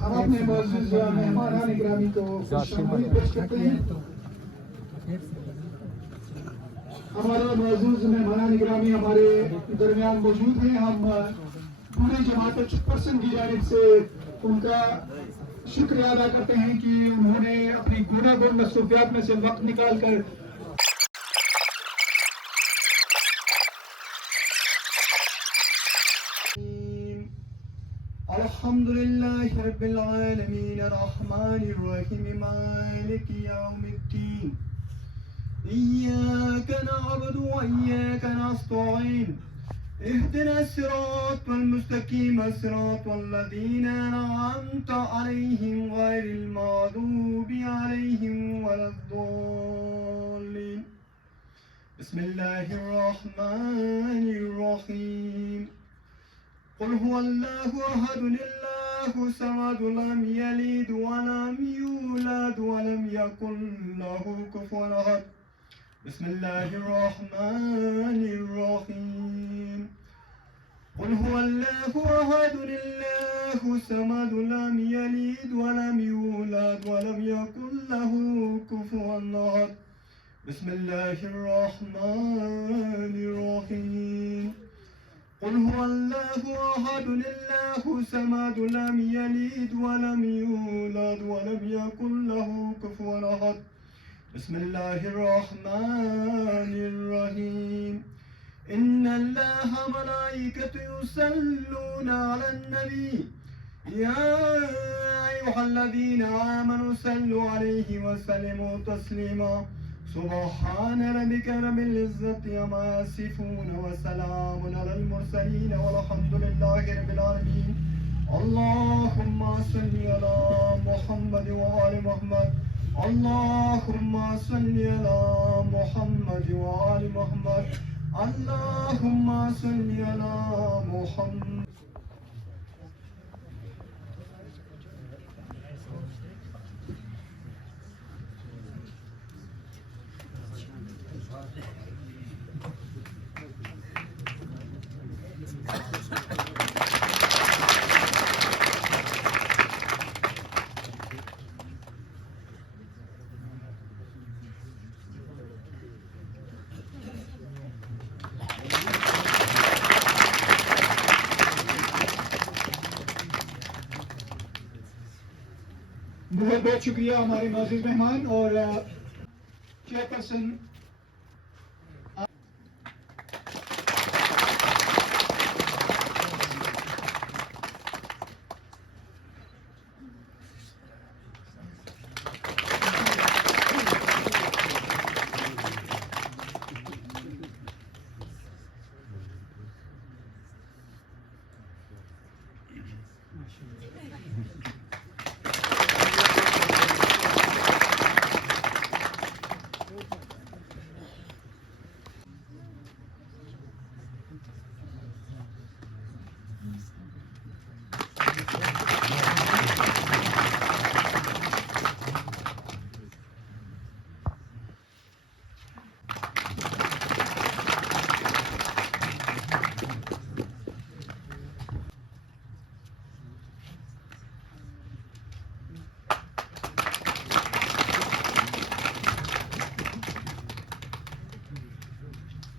ہم اپنے معزز مہمان گرامی کو خوشامدید پیش کرتے ہیں. ہمارے معزز مہمان گرامی ہمارے درمیان موجود ہیں. ہم پورے جماعت چیئرپرسن کی جانب سے ان کا شکریہ ادا کرتے ہیں کہ انہوں نے اپنی گوناگون مصروفیات میں سے وقت نکال کر الحمد لله رب العالمين الرحمن الرحيم مالك يوم الدين إياك نعبد وإياك نستعين اهدنا الصراط المستقيم صراط الذين أنعمت عليهم غير المغضوب عليهم ولا الضالين. بسم الله الرحمن الرحيم. قل هو الله أحد الله الصمد لم يلد ولم يولد ولم يكن له كفوا أحد. بسم الله الرحمن الرحيم. قل هو الله أحد الله الصمد لم يلد ولم يولد ولم يكن له كفوا أحد. بسم الله الرحمن الرحيم. قل هو الله أحد الله الصمد لم يلد ولم يولد ولم يكن له كفوا أحد. بسم الله الرحمن الرحيم. إن الله ملائكته يصلون على النبي يا أيها الذين آمنوا صلوا عليه وسلموا تسليما. سبحان ربك رب العزة عما يصفون وسلام على المرسلين والحمد لله رب العالمين. اللهم صل على محمد وآل محمد. اللهم صل على محمد وآل محمد. اللهم صل على محمد. بہت بہت شکریہ ہمارے معزز مہمان اور چیئرپرسن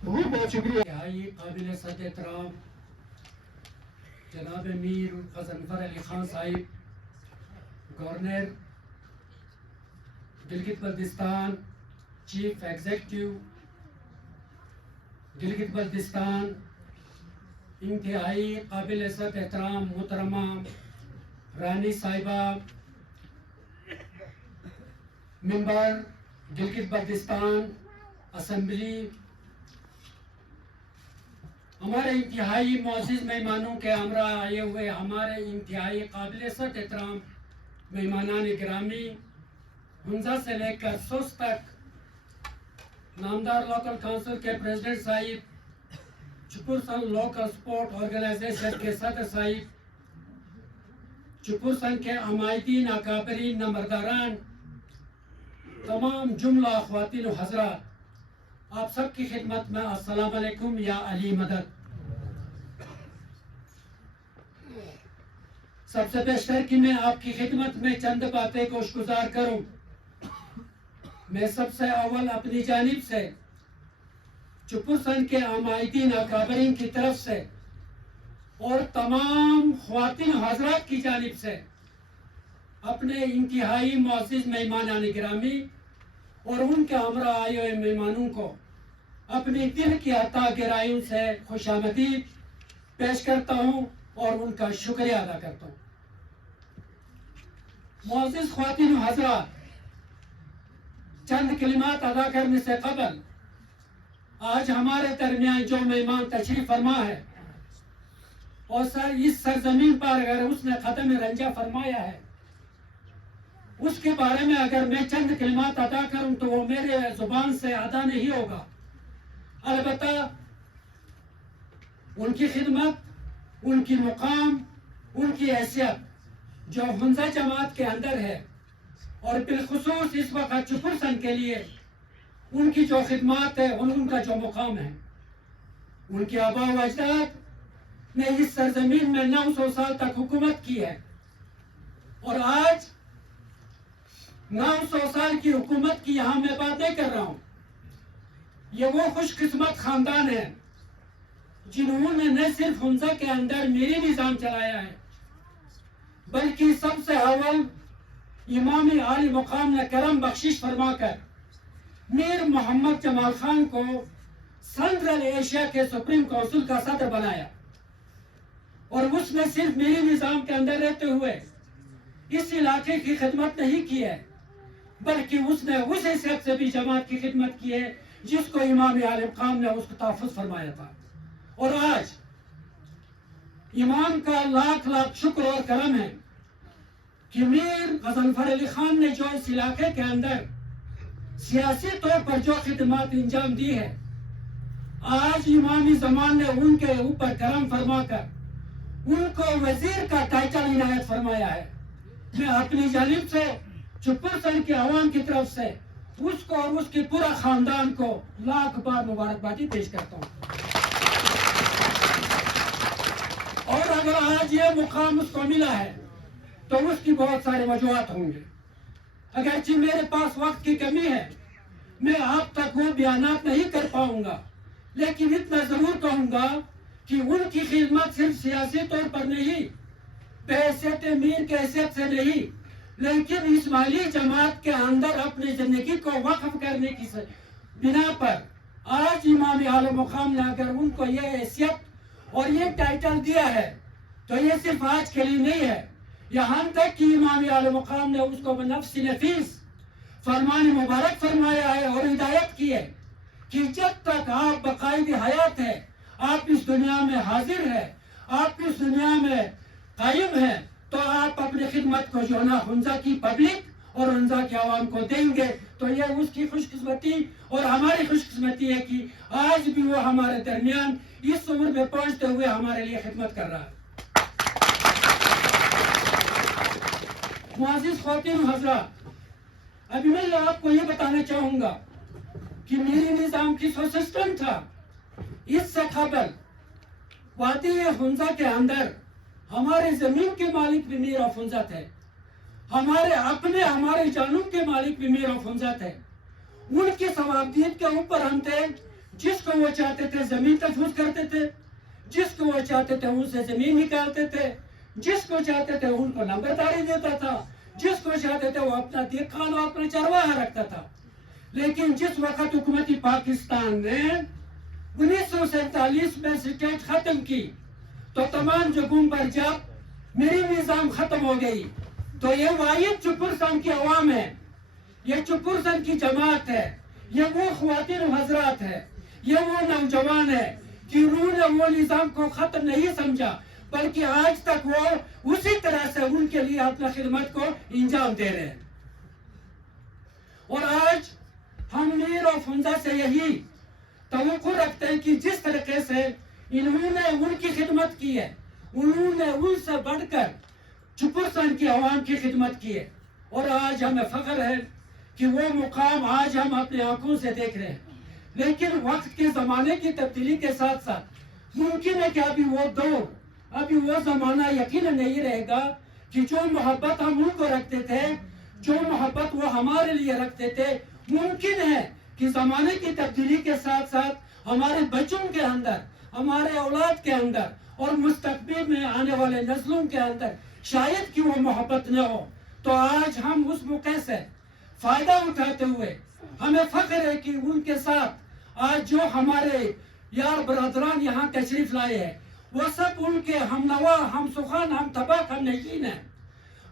بہت بہت شکریہ قابل صد احترام جناب میر غضنفر علی خان صاحب governor Gilgit Baltistan chief executive Gilgit Baltistan انتہائی قابل صد احترام محترمہ رانی صاحبہ ممبر گلگت بلتستان اسمبلی ہمارے انتہائی معزز مہمانوں کے ہمراہ آئے ہوئے ہمارے انتہائی قابل صد احترام مہمانان گرامی ہنزا سے لے کر سوس تک نامدار لوکل کونسل کے پریزیڈنٹ صاحب چپورسن لوکل سپورٹ آرگنائزیشن کے صدر صاحب چپورسن کے عمائدین اکابرین نمبرداران تمام جملہ خواتین و حضرات آپ سب کی خدمت میں السلام علیکم یا علی مدد سب سے بیشتر کہ میں آپ کی خدمت میں چند باتیں گزار کروں میں سب سے اول اپنی جانب سے چپورسن کے عمائدین اکابرین کی طرف سے اور تمام خواتین حضرات کی جانب سے اپنے انتہائی معزز مہمانان گرامی اور ان کے ہمراہ آئے ہوئے مہمانوں کو اپنے دل کی عطا گرائیوں سے خوش آمدید پیش کرتا ہوں اور ان کا شکریہ ادا کرتا ہوں معزز خواتین و حضرات چند کلمات ادا کرنے سے قبل آج ہمارے درمیان جو مہمان تشریف فرما ہے اور اس سرزمین پر اگر اس نے قدم رنجہ فرمایا ہے اس کے بارے میں اگر میں چند کلمات ادا کروں تو وہ میرے زبان سے ادا نہیں ہوگا البتہ ان کی خدمت ان کی مقام ان کی حیثیت جو ہنزا جماعت کے اندر ہے اور بالخصوص اس وقت چپورسن کے لیے ان کی جو خدمات ہے ان کا جو مقام ہے ان کے آباء و اجداد نے اس سرزمین میں 900 سال تک حکومت کی ہے اور آج 900 سال کی حکومت کی یہاں میں بات نہیں کر رہا ہوں یہ وہ خوش قسمت خاندان ہے جنہوں نے نہ صرف ہنزا کے اندر میری نظام چلایا ہے بلکہ سب سے اول امام عالی مقام نے کرم بخشش فرما کر میر محمد جمال خان کو سنٹرل ایشیا کے سپریم کونسل کا صدر بنایا اور اس نے صرف میری نظام کے اندر رہتے ہوئے اس علاقے کی خدمت نہیں کی ہے بلکہ اس نے اس حیثیت سے بھی جماعت کی خدمت کی ہے جس کو امام عالی مقام نے اس کو تحفظ فرمایا تھا اور آج امام کا لاکھ لاکھ شکر اور کرم ہے کہ میر غضنفر علی خان نے جو اس علاقے کے اندر سیاسی طور پر جو خدمات انجام دی ہے آج امامی زمان نے ان کے اوپر کرم فرما کر ان کو وزیر کا ٹائٹل عنایت فرمایا ہے میں اپنی جانب سے چپورسن کے عوام کی طرف سے اس کو اور اس کے پورا خاندان کو لاکھ بار مبارکبادی پیش کرتا ہوں اور اگر آج یہ مقام اس کو ملا ہے تو اس کی بہت سارے وجوہات ہوں گے اگرچہ میرے پاس وقت کی کمی ہے میں آپ تک وہ بیانات نہیں کر پاؤں گا لیکن اتنا ضرور کہوں گا کہ ان کی خدمت صرف سیاسی طور پر نہیں بحیثیت میر کی حیثیت سے نہیں لیکن اسماعیلی جماعت کے اندر اپنی زندگی کو وقف کرنے کی بنا پر آج امام اعلی مقام نے اگر ان کو یہ حیثیت اور یہ ٹائٹل دیا ہے تو یہ صرف آج کے لیے نہیں ہے، یہاں تک کہ امام اعلی مقام نے اس کو بنفس نفیس فرمان مبارک فرمایا ہے اور ہدایت کی ہے کہ جب تک آپ بقائد حیات ہے، آپ اس دنیا میں حاضر ہے، آپ اس دنیا میں قائم ہے، تو آپ اپنی خدمت کو جو نا حنزہ کی پبلک اور حنزہ کے عوام کو دیں گے. تو یہ اس کی خوش قسمتی اور ہماری خوش قسمتی ہے کہ آج بھی وہ ہمارے درمیان اس عمر میں پہنچتے ہوئے ہمارے لیے خدمت کر رہا ہے. معزز خواتین و حضرات، ابھی میں آپ کو یہ بتانا چاہوں گا کہ میری نظام کی جو سسٹم تھا، اس سے قبل وادی حنزہ کے اندر ہمارے زمین کے مالک بھی میر آف حنزہ تھے، ہمارے جانوں کے مالک بھی میر آف حنزہ تھے. ان کی ثوابدیت کے اوپر ہم تھے، جس کو وہ چاہتے تھے زمین تفوظ کرتے تھے، جس کو وہ چاہتے تھے ان سے زمین نکالتے تھے، جس کو چاہتے تھے ان کو نمبرداری دیتا تھا، جس کو چاہتے تھے وہ اپنا دیکھان اور اپنا چرواہا رکھتا تھا. لیکن جس وقت حکومت پاکستان نے 1947 میں سٹیٹ ختم کی تو تمام جگہوں پر جب میری نظام ختم ہو گئی تو یہ واحد چپرسن کی عوام ہے، یہ چپرسن کی جماعت ہے، یہ وہ خواتین و حضرات ہے، یہ وہ نوجوان ہے کہ انہوں نے وہ نظام کو ختم نہیں سمجھا بلکہ آج تک وہ اسی طرح سے ان کے لیے اپنا خدمت کو انجام دے رہے ہیں. اور آج ہم میر آف حنزہ سے یہی توقع رکھتے ہیں کہ جس طریقے سے انہوں نے ان کی خدمت کی ہے، انہوں نے ان سے بڑھ کر چپرسن کی عوام کی خدمت کی ہے. اور آج ہمیں فخر ہے کہ وہ مقام آج ہم اپنے آنکھوں سے دیکھ رہے ہیں. لیکن وقت کے زمانے کی تبدیلی کے ساتھ ساتھ ممکن ہے کہ ابھی وہ زمانہ یقیناً نہیں رہے گا کہ جو محبت ہم ان کو رکھتے تھے، جو محبت وہ ہمارے لیے رکھتے تھے، ممکن ہے کہ زمانے کی تبدیلی کے ساتھ ساتھ ہمارے بچوں کے اندر، ہمارے اولاد کے اندر اور مستقبل میں آنے والے نسلوں کے اندر شاید کہ وہ محبت نہ ہو. تو آج ہم اس موقع سے فائدہ اٹھاتے ہوئے ہمیں فخر ہے کہ ان کے ساتھ آج جو ہمارے یار برادران یہاں تشریف لائے ہیں وہ سب ان کے ہم نوا، ہم سخن، ہم طبق، ہم نشین ہیں.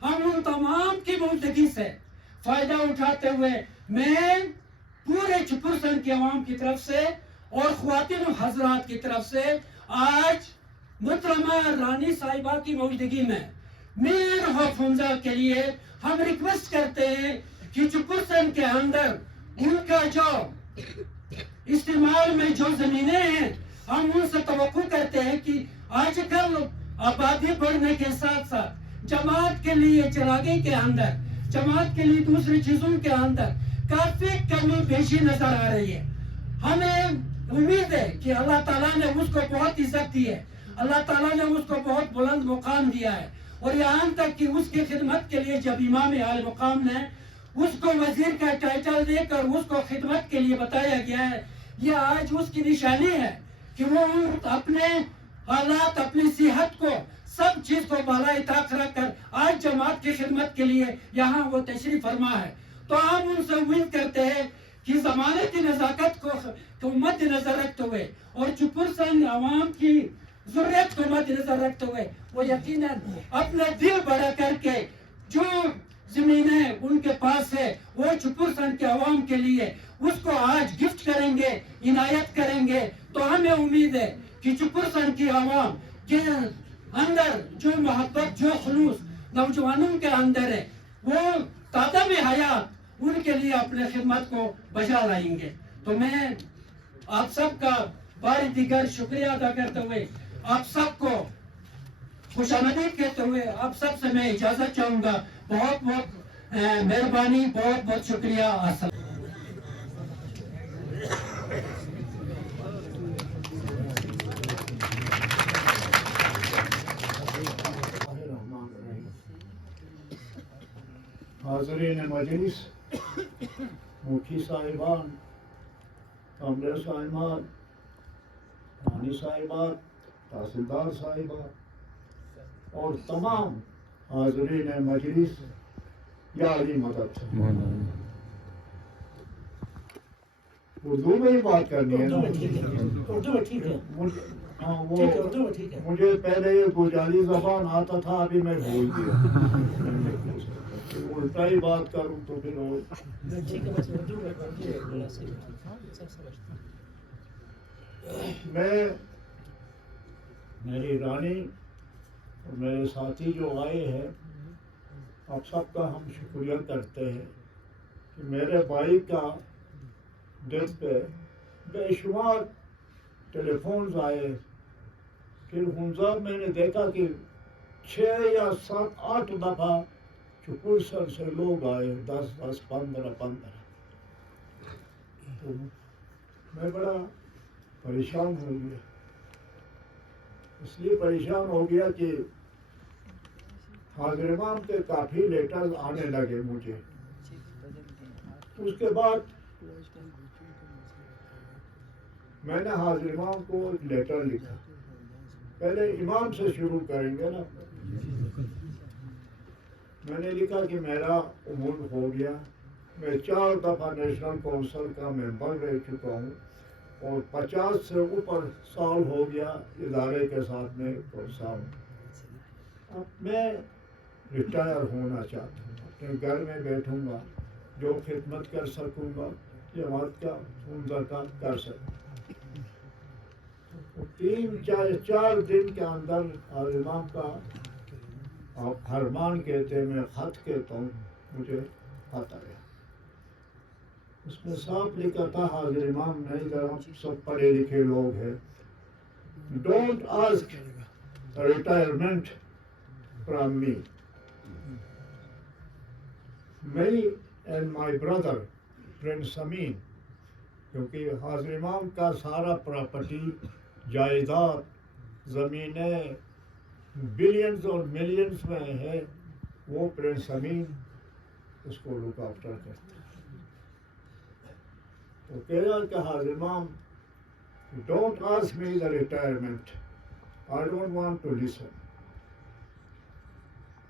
ہم ان تمام کی موجودگی سے فائدہ اٹھاتے ہوئے میں پورے چپرسن کے عوام کی طرف سے اور خواتین و حضرات کی طرف سے آج محترمہ رانی صاحبہ کی موجودگی میں میر آف حنزہ کے لیے ہم ریکویسٹ کرتے ہیں کہ چپرسن کے اندر ان کا جو استعمال میں جو زمینیں ہیں ہم ان سے توقع کرتے ہیں کہ آج کل آبادی بڑھنے کے ساتھ ساتھ جماعت کے لیے چراغی کے اندر، جماعت کے لیے دوسری چیزوں کے اندر کافی کمی بیشی نظر آ رہی ہے. ہمیں امید ہے کہ اللہ تعالیٰ نے اس کو بہت عزت دی ہے، اللہ تعالیٰ نے اس کو بہت بلند مقام دیا ہے. اور یہاں تک کہ اس کی خدمت کے لیے جب امام اعلی مقام نے اس کو وزیر کا ٹائٹل دے کر اس کو خدمت کے لیے بتایا گیا ہے، یہ آج اس کی نشانی ہے کہ وہ اپنے حالات، اپنی صحت کو، سب چیز کو بالائے طاق رکھ کر آج جماعت کی خدمت کے لیے یہاں وہ تشریف فرما ہے. تو ہم ان سے امید کرتے ہیں کہ زمانے کی نزاکت کو مد نظر رکھتے ہوئے اور چپرسن عوام کی ضرورت کو مد نظر رکھتے ہوئے وہ یقیناً اپنا دل بڑا کر کے جو زمینیں ان کے پاس ہے وہ چپرسن کے عوام کے لیے اس کو آج گفٹ کریں گے، عنایت کریں گے. تو ہمیں امید ہے کہ چپرسن کی عوام کے اندر جو محبت، جو خلوص نوجوانوں کے اندر ہے وہ تادم حیات ان کے لیے اپنے خدمت کو بجا لائیں گے. تو میں آپ سب کا بار دیگر شکریہ ادا کرتے ہوئے آپ سب کو خوش آمدید کہتے ہوئے آپ سب سے میں اجازت چاہوں گا. بہت بہت مہربانی، بہت بہت شکریہ. السلام. حاضرین مجلس، مکھی صاحبان، عملے صاحبان، رانی صاحبات، تحصیلدار صاحبات اور تمام حاضرین مجلس یا علی مدد اردو میں ہی بات کرنی ہے نا اردو میں ٹھیک ہے ہاں وہ ٹھیک ہے اردو میں ٹھیک ہے مجھے پہلے یہ گجالی زبان آتا تھا ابھی میں بھول گیا الٹا ہی بات کروں تو پھر وہ ٹھیک ہے بس اردو میں بولا سب سمجھتا ہوں میں میری رانی اور میرے ساتھی جو آئے ہیں آپ سب کا ہم شکریہ کرتے ہیں کہ میرے بھائی کا ڈیتھ پہ بے شمار ٹیلی فونز آئے پھر ہنزا میں نے دیکھا کہ 6 یا 7 8 دفعہ چپور سر سے لوگ آئے 10 10 15 15 تو میں بڑا پریشان ہو گیا اس لیے پریشان ہو گیا کہ حاضر امام کے کافی لیٹرز آنے لگے مجھے اس کے بعد میں نے حاضر امام کو ایک لیٹر لکھا پہلے امام سے شروع کریں گے نا میں نے لکھا کہ میرا عمر ہو گیا میں 4 دفعہ نیشنل کونسل کا ممبر رہ چکا ہوں اور 50 سے اوپر سال ہو گیا ادارے کے ساتھ میں پرسا ہوں اب میں ریٹائر ہونا چاہتا ہوں اپنے گھر میں بیٹھوں گا جو خدمت کر سکوں گا جماعت کا منظر کر سکوں 3-4 دن کے اندر امام کا آپ فرمان کہتے ہیں میں خط کہتا ہوں مجھے خط آیا اس میں صاف لکھا تھا حاضر امام نے ادھر ہم سب پڑھے لکھے لوگ ہیں don't ask retirement from me and my brother prince Amin کیونکہ حاضر امام کا سارا پراپرٹی جائیداد زمینیں بلینز اور ملینز میں ہے وہ پرنس امین اس کو لک آفٹر کرتے ہیں تو کہہ رہا کہ حاضر امام don't ask me the retirement I don't want to listen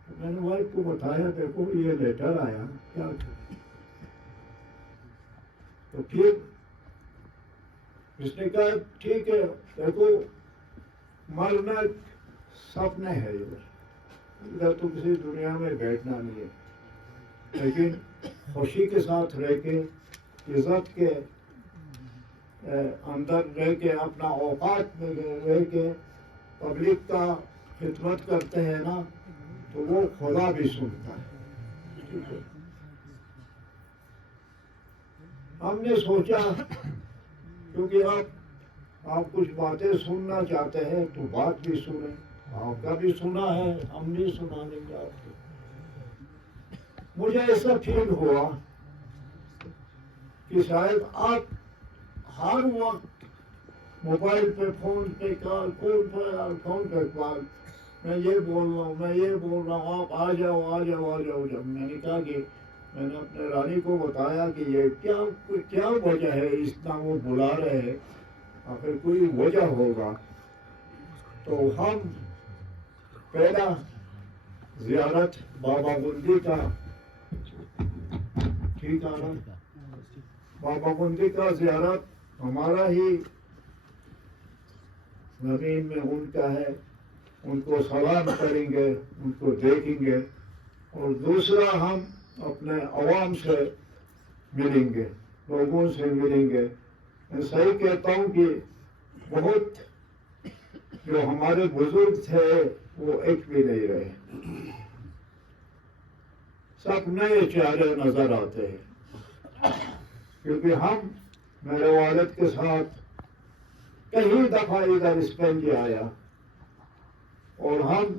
میں نے وائف کو بتایا دیکھو یہ لیٹر آیا کیا تو پھر اس نے کہا ٹھیک ہے دیکھو مرنا سپنے ہے ادھر تو کسی دنیا میں بیٹھنا نہیں ہے لیکن خوشی کے ساتھ رہ کے عزت کے اندر رہ کے اپنا اوقات میں رہ کے پبلک کا خدمت کرتے ہیں نا تو وہ خدا بھی سنتا ہے ہم نے سوچا کیونکہ آپ کچھ باتیں سننا چاہتے ہیں تو بات بھی سنیں آپ کا بھی سنا ہے ہم بھی سنا دیں گے آپ کو مجھے ایسا فیل ہوا کہ شاید آپ ہر وقت موبائل پہ فون پہ کال فون پہ کال میں یہ بول رہا ہوں آپ آ جاؤ جب میں نے کہا کہ میں نے اپنے رانی کو بتایا کہ یہ کیا وجہ ہے اتنا وہ بلا رہے ہیں آخر کوئی وجہ ہوگا تو ہم پہلا زیارت بابا گندی کا ٹھیک ہے نا بابا گندی کا زیارت ہمارا ہی زمین میں ان کا ہے ان کو سلام کریں گے ان کو دیکھیں گے اور دوسرا ہم اپنے عوام سے ملیں گے لوگوں سے ملیں گے میں صحیح کہتا ہوں کہ بہت جو ہمارے بزرگ تھے وہ ایک بھی نہیں رہے سب نئے چہرے نظر آتے ہیں کیونکہ ہم میرے والد کے ساتھ کئی دفعہ ادھر اسپین کیا آیا اور ہم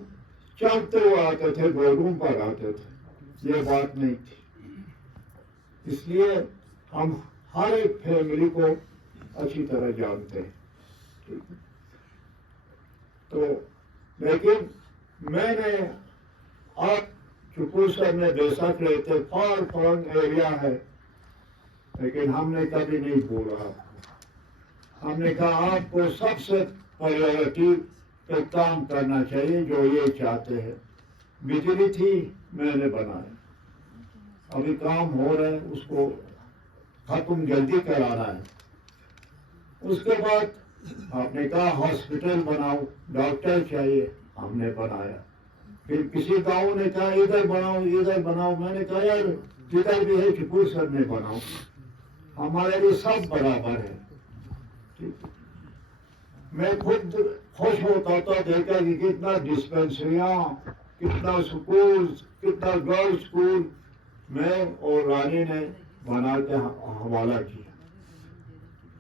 چلتے ہوئے آتے تھے بیڈروم پر آتے تھے یہ بات نہیں تھی اس لیے ہم ہر ایک فیملی کو اچھی طرح جانتے ہیں تو لیکن میں نے آپ چکوسر میں بے شک رہتے فار فرنگ ایریا ہے لیکن ہم نے کبھی نہیں بولا ہم نے کہا آپ کو سب سے پرائیورٹی پہ کام کرنا چاہیے جو یہ چاہتے ہیں بجلی تھی میں نے بنایا ابھی کام ہو رہا ہے، اس کو ختم جلدی کرانا ہے. اس کے بعد آپ نے کہا ہاسپٹل بناؤ، ڈاکٹر چاہیے، ہم نے بنایا. پھر کسی گاؤں نے کہا ادھر بناؤ ادھر بناؤ، میں نے کہا یار جدھر بھی ہے چپور سر میں بناؤ، ہمارے لیے سب برابر ہے. میں خود خوش ہوتا تھا دیکھا کہ کتنا ڈسپینسریاں، کتنا سکول، کتنا گرل سکول میں اور رانی نے بنا کے حوالہ کیا.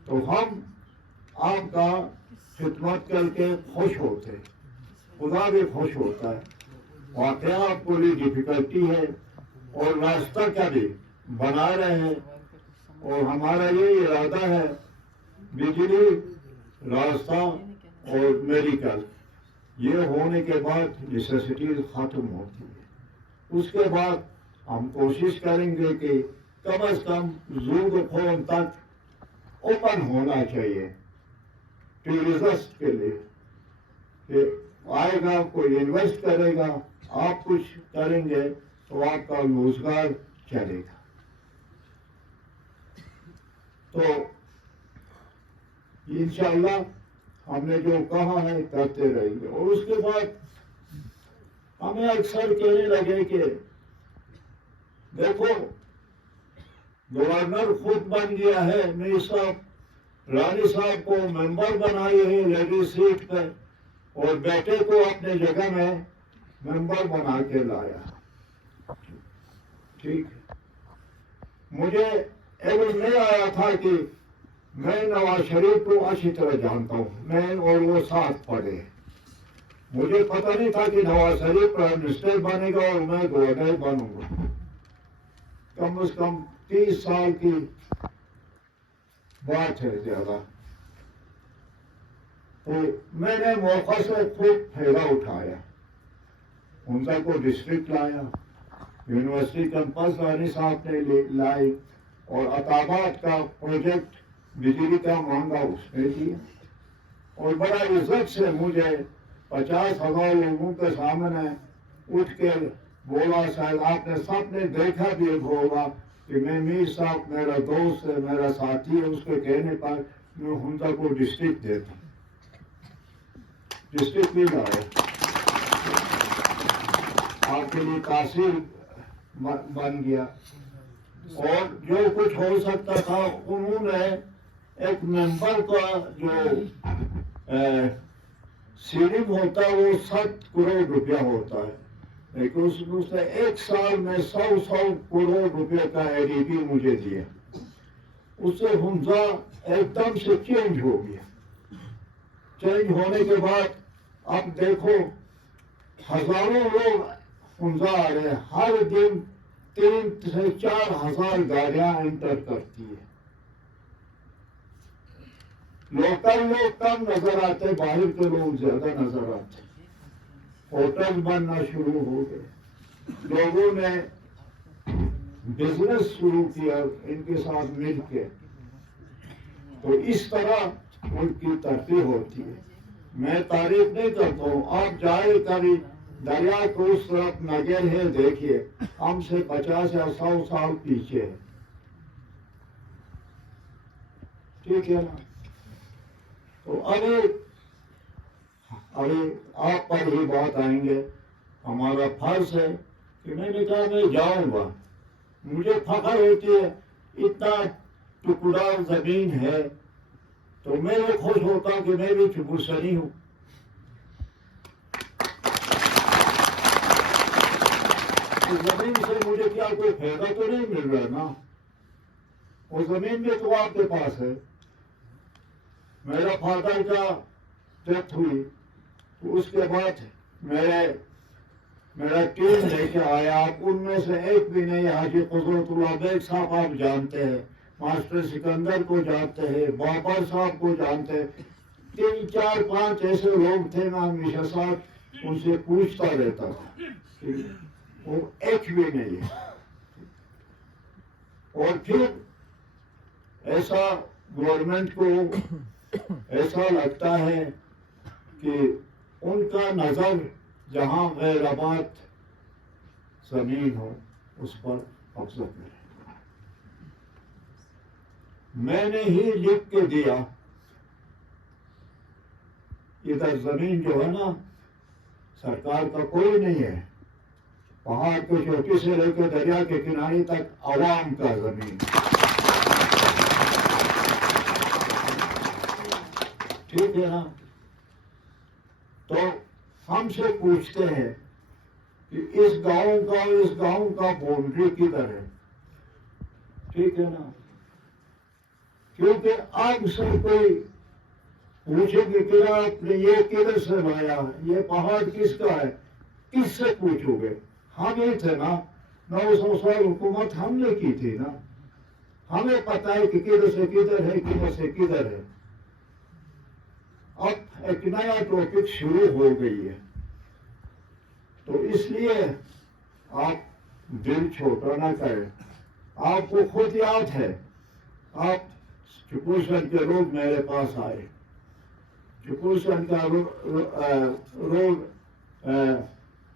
تو ہم آپ کا خدمت کر کے خوش ہوتے، خدا بھی خوش ہوتا ہے. واقعہ پوری ڈیفیکلٹی ہے اور راستہ کا بھی بنا رہے ہیں، اور ہمارا یہ ارادہ ہے بجلی، راستہ اور میڈیکل یہ ہونے کے بعد نیسیسٹیز ختم ہوتی ہے. اس کے بعد ہم کوشش کریں گے کہ کم از کم زود خون تک اوپن ہونا چاہیے ٹورزسٹ کے لیے، کہ آئے گا کوئی انویسٹ کرے گا، آپ کچھ کریں گے تو آپ کا روزگار چلے گا. تو انشاءاللہ ہم نے جو کہا ہے کرتے رہیں گے. اور اس کے بعد ہمیں اکثر کہنے لگے کہ دیکھو گورنر خود بن گیا ہے، میر صاحب رانی صاحب کو ممبر بنائے ہیں لیڈی سیٹ پہ، اور بیٹے کو اپنے جگہ میں ممبر بنا کے لایا. ٹھیک ہے، مجھے علم نہیں آیا تھا کہ میں نواز شریف کو اچھی طرح جانتا ہوں، میں اور وہ ساتھ پڑھے. مجھے پتہ نہیں تھا کہ نواز شریف پرائم منسٹر بنے گا اور میں گورنر بنوں گا. کم از کم 30 سال کی بات ہے زیادہ. تو میں نے موقع سے خود پھیلا اٹھایا، ان کو ڈسٹرکٹ لایا، یونیورسٹی کیمپس رانی صاحب نے لائی، اور عطاباد کا پروجیکٹ بجلی کا مانگا اس نے دیا. اور بڑا عزت سے مجھے 50,000 لوگوں کے سامنے اٹھ کے بولا، شاید آپ نے سب نے دیکھا بھی ہوگا کہ میں میر صاحب میرا دوست ہے، میرا ساتھی ہے، اس کے کہنے پر میں ہندا کو ڈسٹرکٹ دیتا ہوں. ڈسٹرکٹ بھی لائے، آپ کے لیے تاثیر بن گیا. اور جو کچھ ہو سکتا تھا انہوں نے ایک ممبر کا جو سیلنگ ہوتا ہے وہ 7 کروڑ روپیہ ہوتا ہے، لیکن اس نے 1 سال میں 100 کروڑ روپے کا ADP مجھے دیا. اس سے ہنزا ایک دم سے چینج ہو گیا. چینج ہونے کے بعد اب دیکھو ہزاروں لوگ ہنزا آ رہے ہیں، ہر دن 3 سے 4 ہزار گاڑیاں انٹر کرتی ہے. لوکل لوگ کم نظر آتے، باہر کے لوگ زیادہ نظر آتے. ہوٹل بننا شروع ہو گئے، لوگوں نے بزنس شروع کیا ان کے ساتھ مل کے. تو اس طرح ملک کی ترقی ہوتی ہے. میں تعریف نہیں کرتا ہوں، آپ جائے کبھی دریا کو اس طرف نگر ہے دیکھیے، ہم سے 50 یا 100 سال پیچھے ہے. ٹھیک ہے نا؟ تو ابھی آپ پر ہی بات آئیں گے. ہمارا فرض ہے کہ میں نے کہا میں جاؤں گا، مجھے فخر ہوتی ہے اتنا ٹکڑا زمین ہے، تو میں بھی خوش ہوتا ہوں کہ میں بھی چپرسری ہوں. زمین سے مجھے کیا کوئی فائدہ تو نہیں مل رہا نا، وہ زمین بھی تو آپ کے پاس ہے. میرا فادر کا ڈیتھ ہوئی تو اس کے بعد میرا ٹیم لے کے آیا. ان میں سے ایک بھی نہیں. حاجی قدرت اللہ بیگ صاحب آپ جانتے ہیں، ماسٹر سکندر کو جانتے ہیں، بابر صاحب کو جانتے ہیں. 3 4 5 ایسے لوگ تھے، میں ہمیشہ صاحب ان سے پوچھتا رہتا تھا، وہ ایک بھی نہیں ہے. اور پھر ایسا گورنمنٹ کو ایسا لگتا ہے کہ ان کا نظر جہاں غیر آباد زمین ہو اس پر قبضہ کرے. میں نے ہی لکھ کے دیا. ادھر زمین جو ہے نا سرکار کا کوئی نہیں ہے. پہاڑ کے چوٹی سے لے کے دریا کے کنارے تک عوام کا زمین. ٹھیک ہے نا. تو ہم سے پوچھتے ہیں کہ اس گاؤں کا باؤنڈری کدھر ہے. ٹھیک ہے نا. کیونکہ اب سے کوئی پوچھے کہ آپ نے یہ کدھر سے لایا, یہ پہاڑ کس کا ہے, کس سے پوچھو گے؟ ہم ہی تھے نا. 900 سال حکومت ہم نے کی تھی نا. ہمیں پتا ہے کہ کدھر سے کدھر ہے, کدھر سے کدھر ہے. اب ایک نیا ٹاپک شروع ہو گئی ہے. تو اس لیے آپ دل چھوٹا نہ کریں. آپ کو خود یاد ہے, آپ چکوسن کے لوگ میرے پاس آئے. چکوسن کا لوگ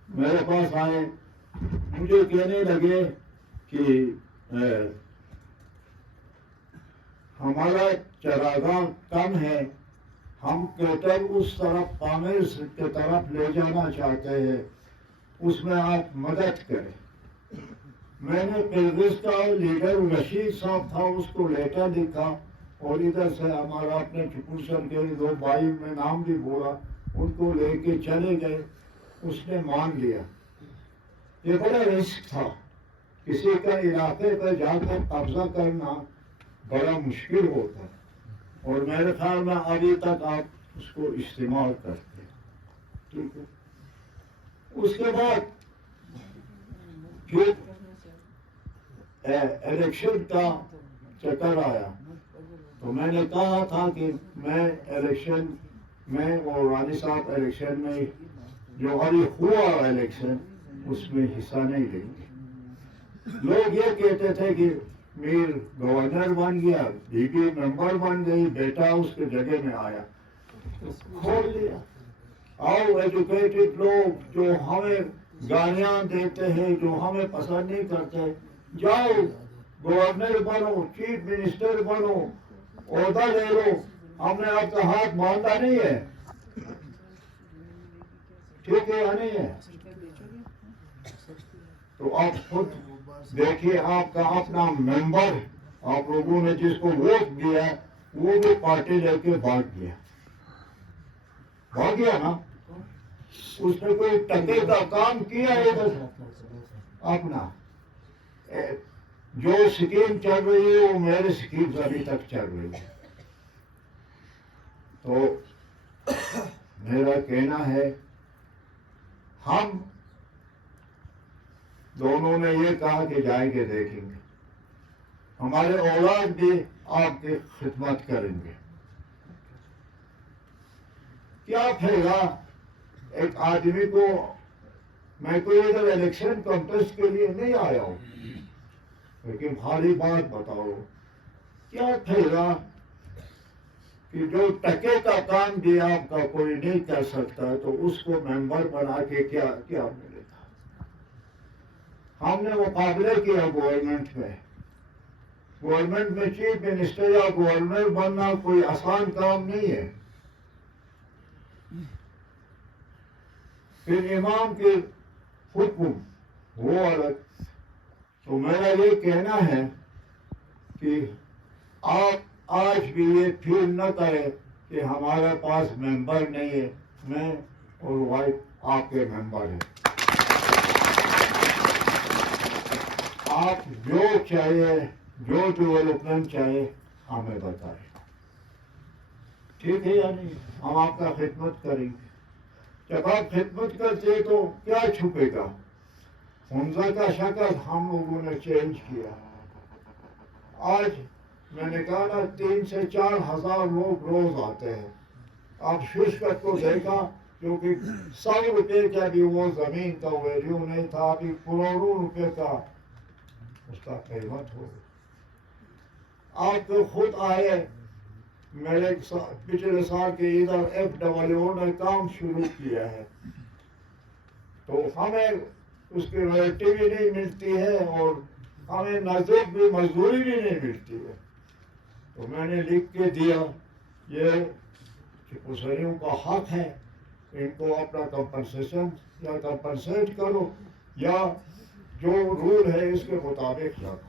میرے پاس آئے, مجھے کہنے لگے کہ ہمارا چراگاہ کم ہے, ہم کیٹل اس طرف پامیر کے طرف لے جانا چاہتے ہیں, اس میں آپ مدد کریں. میں نے پلگس کا لیڈر رشید صاحب تھا, اس کو لیٹر لکھا, اور ادھر سے ہمارا اپنے چکوسن کے 2 بھائی, میں نام بھی بولا, ان کو لے کے چلے گئے. اس نے مان لیا. یہ بڑا رسک تھا. کسی کا علاقے پہ جا کر قبضہ کرنا بڑا مشکل ہوتا ہے, اور میرے خیال میں ابھی تک آپ اس کو استعمال کرتے ہیں. ٹھیک ہے. اس کے بعد پھر الیکشن کا چکر آیا, تو میں نے کہا تھا کہ میں الیکشن میں اور رانی صاحب الیکشن میں جو ابھی ہوا الیکشن اس میں حصہ نہیں لیں گے. لوگ یہ کہتے تھے کہ میر گورنر بن گیا, بی پی ممبر بن گئی, بیٹا اس کے جگہ میں آیا. کھول لیا. آؤ ایجوکیٹڈ لوگ جو ہمیں گالیاں دیتے ہیں, جو ہمیں پسند نہیں کرتے, جاؤ گورنر بنو, چیف منسٹر بنو, عہدہ لے لو. ہم نے آپ کا ہاتھ باندھا نہیں ہے. ٹھیک ہے یا نہیں ہے؟ تو آپ خود دیکھیے, آپ کا اپنا ممبر, آپ لوگوں نے جس کو ووٹ دیا وہ بھی پارٹی لے کے بھاگ گیا نا. اس نے کوئی ٹکے کا کام کیا ہے اپنا. جو اسکیم چل رہی ہے وہ میرے اسکیم ابھی تک چل رہی ہے. تو میرا کہنا ہے, ہم دونوں نے یہ کہا کہ جائیں گے دیکھیں گے. ہمارے اولاد بھی آپ کی خدمت کریں گے. کیا پھیلا ایک آدمی کو, میں کوئی ادھر الیکشن کنٹیسٹ کے لیے نہیں آیا ہوں, لیکن خالی بات بتاؤ, کیا پھیلا کہ جو ٹکے کا کام بھی آپ کا کوئی نہیں کر سکتا, تو اس کو ممبر بنا کے کیا ملے گا. ہم نے مقابلے کیا گورنمنٹ میں چیف منسٹر یا گورنر بننا کوئی آسان کام نہیں ہے. پھر امام کے حکم وہ الگ. تو میرا یہ کہنا ہے کہ آپ آج بھی یہ فیل نہ کریں کہ ہمارے پاس ممبر نہیں ہے. میں اور وائف آپ کے ممبر ہیں. آپ جو چاہیے, جو ڈیولپمنٹ چاہیے ہمیں بتائیں. ٹھیک ہے یا نہیں؟ ہم آپ کا خدمت کریں گے. جب آپ خدمت کرتے تو کیا چھپے گا. حمزہ کا شکل ہم لوگوں نے چینج کیا. آج میں نے کہا نا 3 سے 4 ہزار لوگ روز آتے ہیں. آپ ششکت کو دیکھا, کیونکہ 100 روپے کا بھی وہ زمین کا ویلیو نہیں تھا, ابھی کروڑوں روپے کا اس کا قیمت ہو. آپ تو خود آئے, میرے پچھلے سال کے ادھر FWO نے کام شروع کیا ہے, تو ہمیں اس کی روایتی بھی نہیں ملتی ہے, اور ہمیں نزدیک بھی مزدوری بھی نہیں ملتی ہے. تو میں نے لکھ کے دیا یہ حسینیوں کا حق ہے, ان کو اپنا کمپنسیشن یا کمپنسیٹ کرو یا جو رول ہے اس کے مطابق رکھو.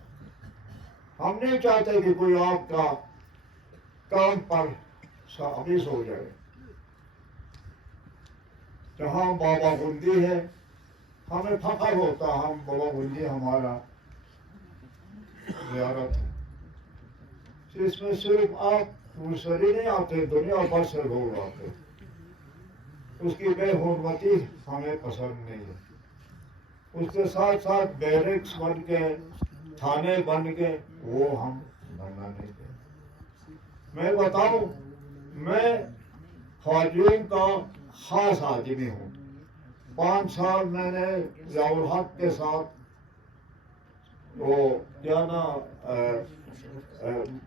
ہم نہیں چاہتے کہ کوئی آپ کا کام پر حافظ ہو جائے. جہاں بابا گنڈی ہے ہمیں فخر ہوتا, ہم بابا گنڈی ہمارا زیارت ہے. اس میں صرف آپ مسری نہیں آتے, دنیا بھر سے لوگ آتے. اس کی بے حرمتی ہمیں پسند نہیں ہے. اس کے ساتھ ساتھ بیرکس بن کے, تھانے بن کے, وہ ہم بننا نہیں دیں. میں بتاؤں, میں فوجیوں کا خاص آدمی ہوں. 5 سال میں نے ضیاء الحق کے ساتھ وہ کیا نا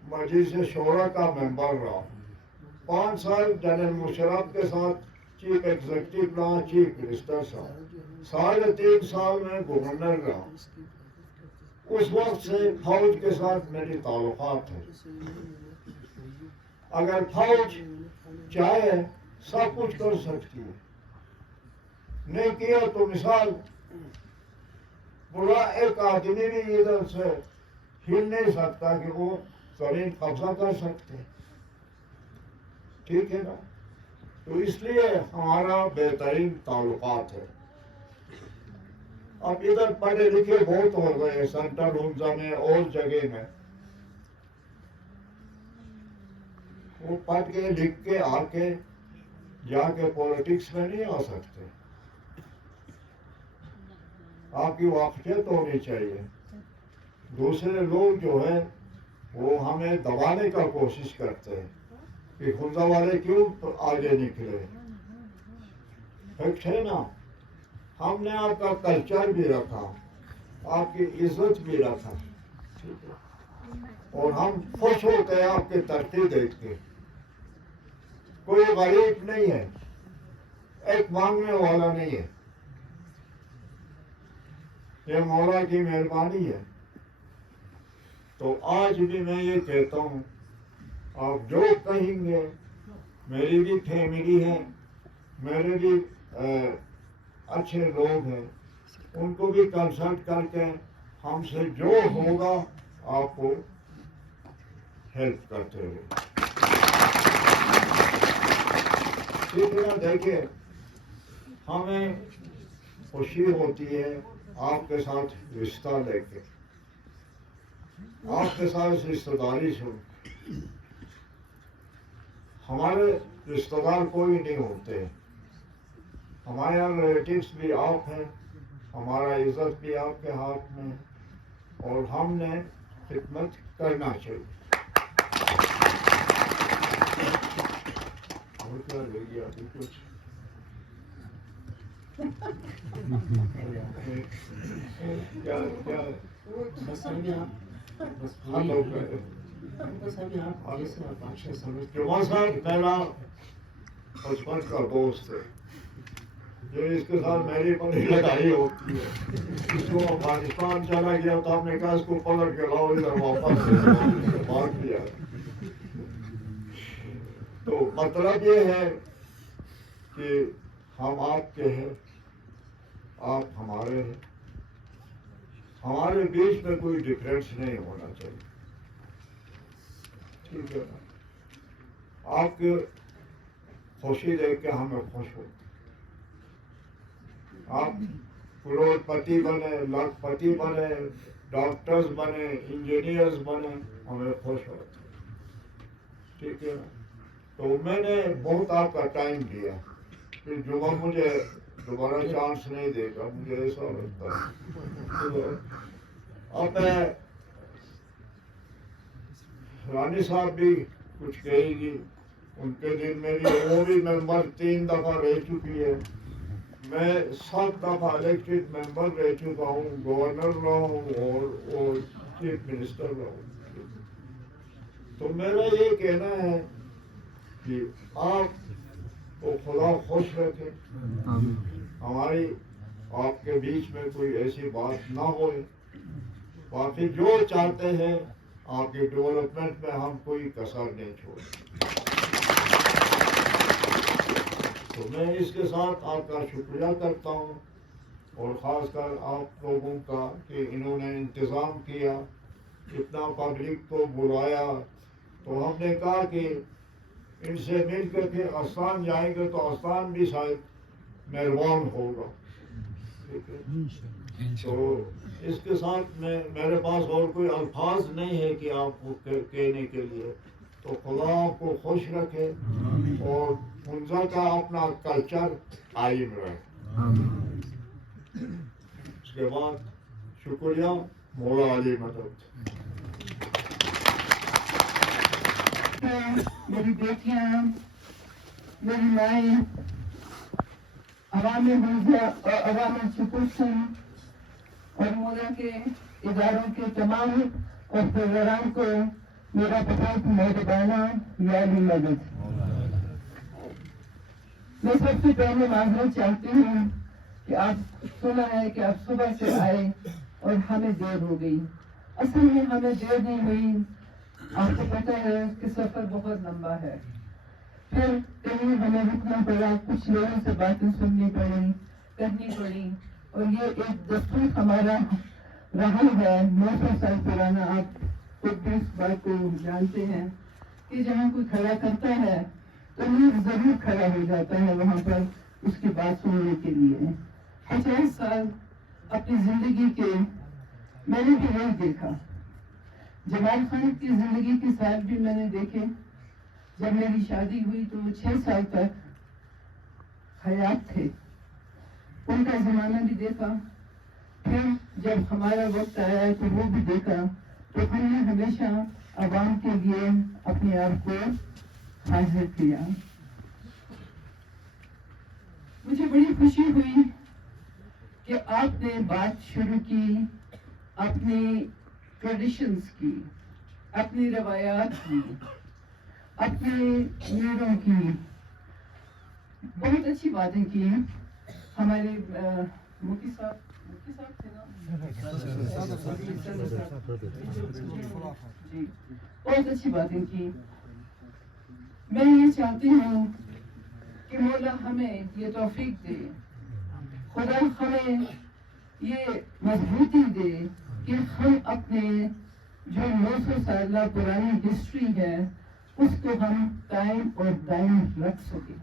مجلس شورا کا ممبر رہا. 5 سال جنرل مشرف کے ساتھ چیف ایگزیکٹو رہا, چیف منسٹر صاحب. 3.5 سال میں گورنر رہا. اس وقت سے فوج کے ساتھ میری تعلقات ہیں. اگر فوج چاہے سب کچھ کر سکتی ہے, نہیں کیا تو مثال برا ایک آدمی بھی ادھر سے ہل نہیں سکتا کہ وہ زمین قبضہ کر سکتے. ٹھیک ہے نا. تو اس لیے ہمارا بہترین تعلقات ہے. اب ادھر پڑھے لکھے بہت ہو گئے سینٹرل ہنزا میں اور جگہ میں, وہ پڑھ کے لکھ کے آ کے جا کے پولیٹکس میں نہیں آ سکتے. آپ کی واقفیت ہونی چاہیے. دوسرے لوگ جو ہے وہ ہمیں دبانے کا کوشش کرتے ہیں کہ خنزہ والے کیوں آگے نکلے. فیکٹ ہے نا, ہم نے آپ کا کلچر بھی رکھا, آپ کی عزت بھی رکھا, اور ہم خوش ہوتے ہیں آپ کی ترقی دیکھ کے. کوئی غریب نہیں ہے, ایک مانگنے والا نہیں ہے. یہ مولا کی مہربانی ہے. تو آج بھی میں یہ کہتا ہوں, آپ جو کہیں گے, میری بھی فیملی ہے, میرے بھی اچھے لوگ ہیں, ان کو بھی کنسلٹ کر کے ہم سے جو ہوگا آپ کو ہیلپ کرتے ہوئے. ٹھیک ہے نا. دیکھیے, ہمیں خوشی ہوتی ہے آپ کے ساتھ رشتہ لے کے, آپ کے ساتھ رشتہ داری سے. ہمارے رشتہ دار کوئی نہیں ہوتے, ہمارے یہاں ریلیٹیوس بھی آپ ہیں, ہمارا عزت بھی آپ کے ہاتھ میں, اور ہم نے خدمت کرنا چاہیے. اور کیا رہ گیا ابھی کچھ؟ کیا جمعہ صاحب میرا بچپن کا دوست ہے, جو اس کے ساتھ میری بڑی لڑائی ہوتی ہے. اس کو افغانستان چلا گیا تو ہم نے کہا اس کو پکڑ کے لاؤ ادھر واپس بھاگ دیا. تو مطلب یہ ہے کہ ہم آپ کے ہیں, آپ ہمارے ہیں, ہمارے بیچ میں کوئی ڈفرینس نہیں ہونا چاہیے. ٹھیک ہے نا. آپ کی خوشی دیکھ کے ہمیں خوش ہوتے. آپ کروڑ پتی بنے, لاکھ پتی بنے, ڈاکٹرز بنے, انجینئرز بنے, ہمیں خوش ہوتے. ٹھیک ہے نا. تو میں نے بہت آپ کا ٹائم دیا کہ جمعہ مجھے دوبارہ چانس نہیں دے گا, مجھے ایسا لگتا ہے. اب رانی صاحب بھی کچھ کہے گی, ان کے دن میری وہ بھی ممبر 3 دفعہ رہ چکی ہے, میں 7 دفعہ الیکٹڈ ممبر رہ چکا ہوں, گورنر رہا ہوں اور چیف منسٹر رہا ہوں. تو میرا یہ کہنا ہے کہ آپ کو خدا خوش رکھے, ہماری آپ کے بیچ میں کوئی ایسی بات نہ ہوئے. باقی جو چاہتے ہیں آپ کی ڈیولپمنٹ میں ہم کوئی کسر نہیں چھوڑیں. تو میں اس کے ساتھ آپ کا شکریہ کرتا ہوں اور خاص کر آپ لوگوں کا کہ انہوں نے انتظام کیا, اتنا پبلک کو بلایا. تو ہم نے کہا کہ ان سے مل کر پھر آستان جائیں گے تو آستان بھی شاید مہربان ہوگا. ٹھیک ہے, تو اس کے ساتھ میرے پاس اور کوئی الفاظ نہیں ہے کہ آپ کو کہنے کے لیے. تو خدا آپ کو خوش رکھے اور منظر کا اپنا کلچر قائم رہے. اس کے بعد شکریہ, مولا علی مدد. میری بیٹیاں, میری مائیں, عوام منظر اور عوام چپرسن اور مولا کے اداروں کے تمام عہدیداران کو میرا بہت مہربانہ یا علی مدد. میں سب سے پہلے معذرت چاہتی ہوں کہ آپ سنا ہے کہ آپ صبح سے آئے اور ہمیں دیر ہو گئی. اصل میں ہمیں دیر نہیں ہوئی, آپ کو پتہ ہے کہ سفر بہت لمبا ہے. پھر کہیں ہمیں رکنا پڑا, کچھ لوگوں سے باتیں سننی پڑی, کرنی پڑی, اور یہ ایک دستور ہمارا رہا ہے 900 سال پرانا. آپ خود بھی اس بات کو جانتے ہیں کہ جہاں کوئی کھڑا کرتا ہے تو لوگ ضرور کھڑا ہو جاتا ہے وہاں پر اس کی بات سننے کے لیے. 50 سال اپنی زندگی کے میں نے بھی یہی دیکھا. جمال خان کی زندگی کے سال بھی میں نے دیکھے. جب میری شادی ہوئی تو وہ 6 سال تک حیات تھے, ان کا زمانہ بھی دیکھا. پھر جب ہمارا وقت آیا تو وہ بھی دیکھا. تو ہم نے ہمیشہ عوام کے لیے اپنے آپ کو حاضر کیا. مجھے بڑی خوشی ہوئی کہ آپ نے بات شروع کی اپنی ٹریڈیشنز کی, اپنی روایات کی, اپنے میڑوں کی. بہت اچھی باتیں کی. ہمارے مفتی صاحب تھے نا, جی, بہت اچھی باتیں کی. میں یہ چاہتی ہوں کہ مولا ہمیں یہ توفیق دے, خدا ہمیں یہ مضبوطی دے کہ ہم اپنے جو 900 سالہ پرانی ہسٹری ہے اس کو ہم قائم اور دائم رکھ سکیں.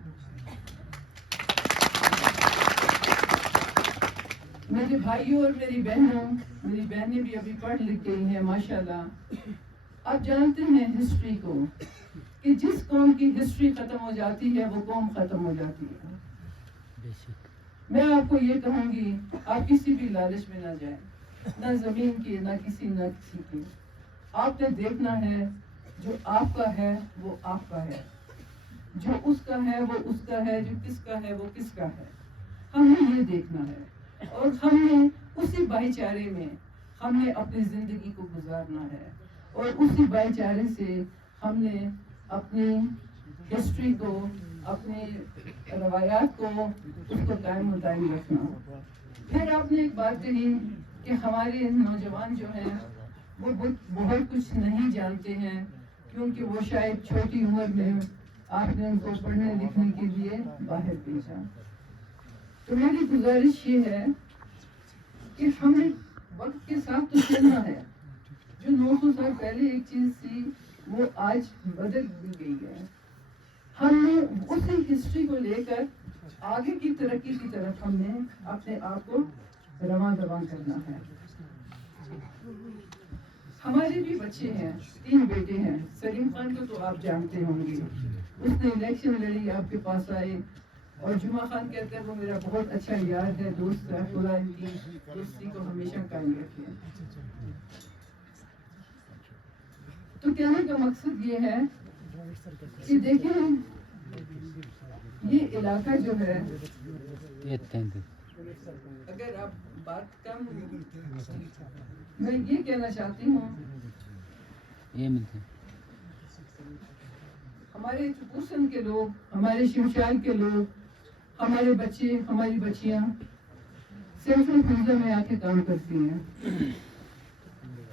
میرے بھائیوں اور میری بہنیں بھی ابھی پڑھ لکھ گئی ہیں ماشاءاللہ. آپ جانتے ہیں ہسٹری کو کہ جس قوم کی ہسٹری ختم ہو جاتی ہے وہ قوم ختم ہو جاتی ہے. میں آپ کو یہ کہوں گی, آپ کسی بھی لالچ میں نہ جائیں, نہ زمین کی, نہ کسی کی. آپ نے دیکھنا ہے جو آپ کا ہے وہ آپ کا ہے, جو اس کا ہے وہ اس کا ہے, جو کس کا ہے وہ کس کا ہے. ہم نے یہ دیکھنا ہے اور ہم نے اسی بھائی چارے میں ہم نے اپنی زندگی کو گزارنا ہے اور اسی بھائی چارے سے ہم نے اپنی ہسٹری کو, اپنی روایات کو, اس کو قائم و دائم رکھنا. پھر آپ نے ایک بات کہی کہ ہمارے نوجوان جو ہیں وہ بہت کچھ نہیں جانتے ہیں کیونکہ وہ شاید چھوٹی عمر میں آپ نے ان کو پڑھنے لکھنے کے لیے باہر بھیجا. تو میری گزارش یہ ہے کہ ہمیں وقت کے ساتھ تو چلنا ہے. جو 900 سال پہلے ایک چیز تھی وہ آج بدل بھی گئی ہے. ہم نے اسی ہسٹری کو لے کر آگے کی ترقی کی طرف ہم نے اپنے آپ کو رواں کرنا ہے. ہمارے بھی بچے ہیں, 3 بیٹے ہیں. سلیم خان کو تو آپ جانتے ہوں گے, اس نے الیکشن لڑی, آپ کے پاس آئے. اور جمعہ خان کہتے ہیں وہ میرا بہت اچھا یار ہے, دوست ہے, خدا ان کی دوستی کو ہمیشہ قائم رکھے. تو کہنے کا مقصد یہ ہے کہ دیکھیں یہ علاقہ جو ہے, اگر آپ بات کم, میں یہ کہنا چاہتی ہوں ہمارے چپوسن کے لوگ, ہمارے شمشاد کے لوگ, ہمارے بچے, ہماری بچیاں سینٹرل پنجاب میں آ کے کام کرتی ہیں.